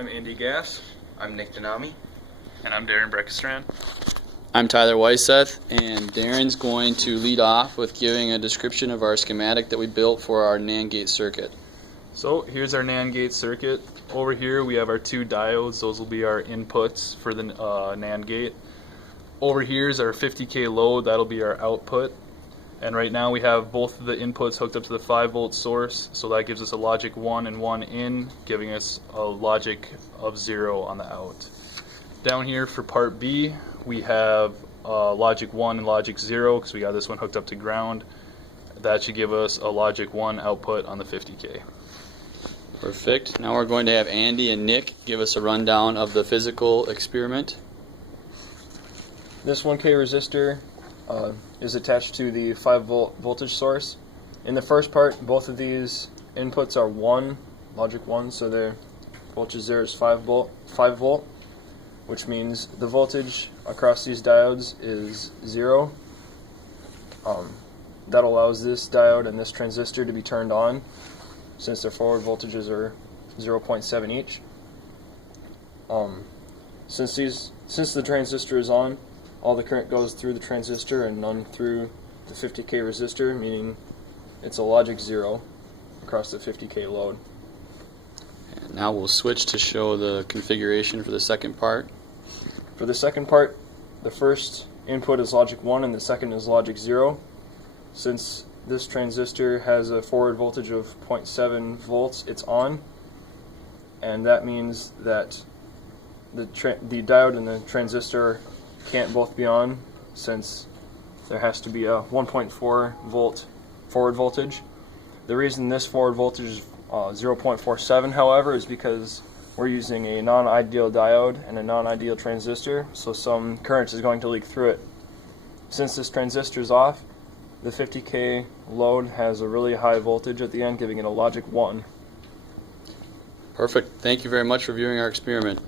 I'm Andy Gass. I'm Nick Denami. And I'm Darren Breckestrand. I'm Tyler Weisseth, and Darren's going to lead off with giving a description of our schematic that we built for our NAND Gate circuit. So here's our NAND Gate circuit. Over here we have our two diodes. Those will be our inputs for the NAND Gate. Over here is our 50K load. That'll be our output. And right now we have both of the inputs hooked up to the 5-volt source, so that gives us a logic 1 and 1 in, giving us a logic of 0 on the out. Down here for part B, we have logic 1 and logic 0, because we got this one hooked up to ground. That should give us a logic 1 output on the 50K. Perfect. Now we're going to have Andy and Nick give us a rundown of the physical experiment. This 1K resistor is attached to the 5-volt voltage source. In the first part, both of these inputs are 1, logic 1, so their voltage there is 5 volt, which means the voltage across these diodes is 0. That allows this diode and this transistor to be turned on, since their forward voltages are 0.7 each. Since the transistor is on, all the current goes through the transistor and none through the 50K resistor, meaning it's a logic 0 across the 50K load. And now we'll switch to show the configuration for the second part. For the second part, the first input is logic 1 and the second is logic 0. Since this transistor has a forward voltage of 0.7 volts, it's on, and that means that the diode and the transistor can't both be on, since there has to be a 1.4 volt forward voltage. The reason this forward voltage is 0.47, however, is because we're using a non-ideal diode and a non-ideal transistor, so some current is going to leak through it. Since this transistor is off, the 50K load has a really high voltage at the end, giving it a logic 1. Perfect. Thank you very much for viewing our experiment.